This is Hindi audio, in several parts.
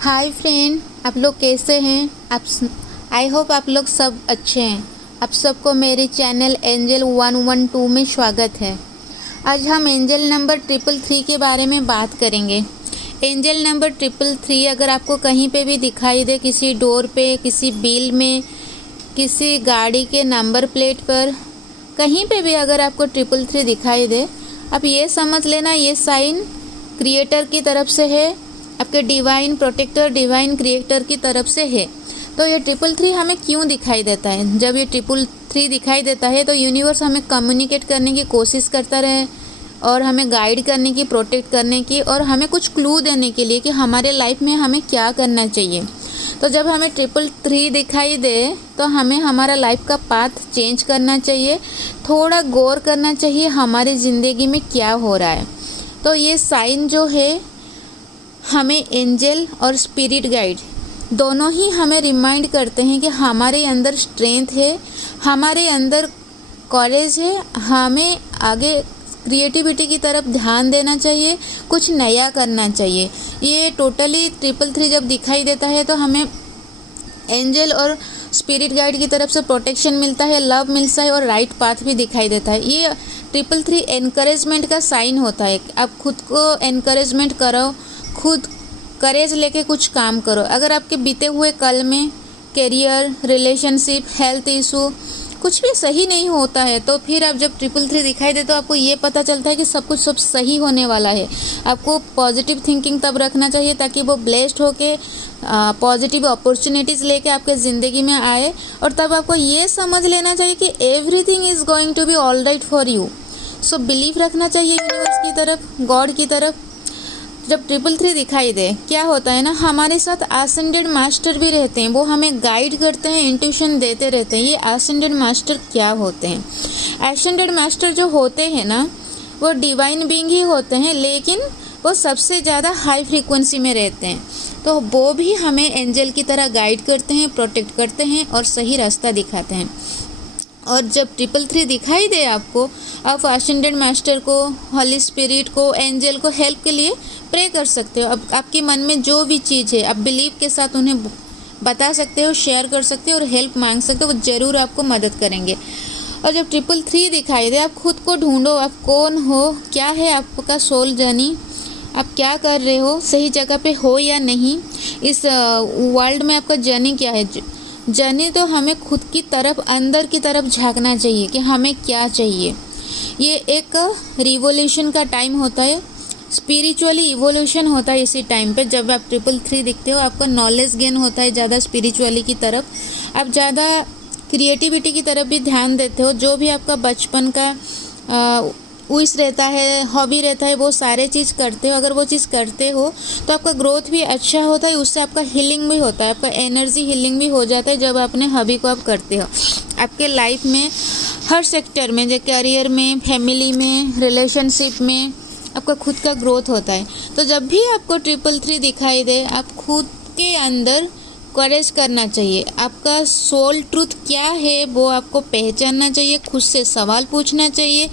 हाय फ्रेंड, आप लोग कैसे हैं? आई होप आप लोग सब अच्छे हैं। आप सबको मेरे चैनल एंजल 112 में स्वागत है। आज हम एंजल नंबर 333 के बारे में बात करेंगे। एंजल नंबर 333 अगर आपको कहीं पे भी दिखाई दे, किसी डोर पे, किसी बिल में, किसी गाड़ी के नंबर प्लेट पर, कहीं पे भी अगर आपको 333 दिखाई दे, आप ये समझ लेना ये साइन क्रिएटर की तरफ से है, आपके डिवाइन प्रोटेक्टर, डिवाइन क्रिएटर की तरफ से है। तो ये 333 हमें क्यों दिखाई देता है? जब ये 333 दिखाई देता है तो यूनिवर्स हमें कम्युनिकेट करने की कोशिश करता रहे और हमें गाइड करने की, प्रोटेक्ट करने की और हमें कुछ क्लू देने के लिए कि हमारे लाइफ में हमें क्या करना चाहिए। तो जब हमें 333 दिखाई दे तो हमें हमारा लाइफ का पाथ चेंज करना चाहिए, थोड़ा गौर करना चाहिए हमारी ज़िंदगी में क्या हो रहा है। तो ये साइन जो है हमें एंजल और स्पिरिट गाइड दोनों ही हमें रिमाइंड करते हैं कि हमारे अंदर स्ट्रेंथ है, हमारे अंदर कॉरेज है, हमें आगे क्रिएटिविटी की तरफ ध्यान देना चाहिए, कुछ नया करना चाहिए। ये टोटली 333 जब दिखाई देता है तो हमें एंजल और स्पिरिट गाइड की तरफ से प्रोटेक्शन मिलता है, लव मिलता है और राइट पाथ भी दिखाई देता है। ये 333 एनकरेजमेंट का साइन होता है। आप खुद को एनकरेजमेंट करो, खुद करेज लेके कुछ काम करो। अगर आपके बीते हुए कल में करियर, रिलेशनशिप, हेल्थ इशू कुछ भी सही नहीं होता है तो फिर आप जब 333 दिखाई दे तो आपको ये पता चलता है कि सब कुछ सही होने वाला है। आपको पॉजिटिव थिंकिंग तब रखना चाहिए ताकि वो ब्लेस्ड होके पॉजिटिव अपॉर्चुनिटीज़ लेके आपके ज़िंदगी में आए। और तब आपको ये समझ लेना चाहिए कि everything is going to be all right for you. So believe रखना चाहिए यूनिवर्स की तरफ, गॉड की तरफ। जब 333 दिखाई दे क्या होता है ना, हमारे साथ असेंडेड मास्टर भी रहते हैं, वो हमें गाइड करते हैं, इंट्यूशन देते रहते हैं। ये असेंडेड मास्टर क्या होते हैं? असेंडेड मास्टर जो होते हैं ना, वो डिवाइन बीइंग ही होते हैं, लेकिन वो सबसे ज़्यादा हाई फ्रीक्वेंसी में रहते हैं। तो वो भी हमें एंजल की तरह गाइड करते हैं, प्रोटेक्ट करते हैं और सही रास्ता दिखाते हैं। और जब 333 दिखाई दे आपको, आप असेंडेड मास्टर को, हॉली स्पिरिट को, एंजल को हेल्प के लिए प्रे कर सकते हो। अब आपके मन में जो भी चीज़ है आप बिलीव के साथ उन्हें बता सकते हो, शेयर कर सकते हो और हेल्प मांग सकते हो, वो ज़रूर आपको मदद करेंगे। और जब 333 दिखाई दे, आप खुद को ढूंढो, आप कौन हो, क्या है आपका सोल जर्नी, आप क्या कर रहे हो, सही जगह पे हो या नहीं, इस वर्ल्ड में आपका जर्नी क्या है। जर्नी तो हमें खुद की तरफ, अंदर की तरफ झांकना चाहिए कि हमें क्या चाहिए। ये एक रिवोल्यूशन का टाइम होता है, स्पिरिचुअली इवोल्यूशन होता है इसी टाइम पे। जब आप 333 दिखते हो आपका नॉलेज गेन होता है ज़्यादा स्पिरिचुअली की तरफ, आप ज़्यादा क्रिएटिविटी की तरफ भी ध्यान देते हो। जो भी आपका बचपन का विश रहता है, हॉबी रहता है, वो सारे चीज़ करते हो। अगर वो चीज़ करते हो तो आपका ग्रोथ भी अच्छा होता है, उससे आपका हीलिंग भी होता है, आपका एनर्जी हीलिंग भी हो जाता है जब अपने हॉबी को आप करते हो। आपके लाइफ में हर सेक्टर में, जैसे करियर में, फैमिली में, रिलेशनशिप में आपका खुद का ग्रोथ होता है। तो जब भी आपको 333 दिखाई दे, आप खुद के अंदर करेज करना चाहिए। आपका सोल ट्रूथ क्या है वो आपको पहचानना चाहिए, खुद से सवाल पूछना चाहिए,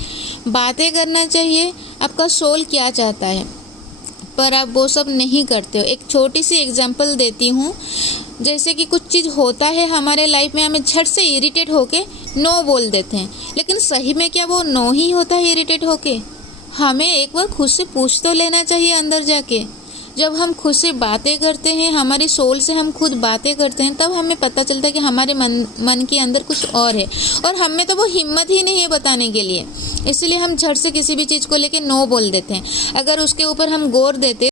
बातें करना चाहिए, आपका सोल क्या चाहता है। पर आप वो सब नहीं करते हो। एक छोटी सी एग्जांपल देती हूँ। जैसे कि कुछ चीज़ होता है हमारे लाइफ में, हमें झट से इरिटेट होके नो बोल देते हैं, लेकिन सही में क्या वो नो ही होता है इरिटेट होके? हमें एक बार खुद से पूछ तो लेना चाहिए अंदर जाके। जब हम खुद से बातें करते हैं, हमारी सोल से हम खुद बातें करते हैं, तब हमें पता चलता है कि हमारे मन के अंदर कुछ और है और हमें तो वो हिम्मत ही नहीं है बताने के लिए। इसलिए हम झट से किसी भी चीज़ को लेके नो बोल देते हैं। अगर उसके ऊपर हम गौर देते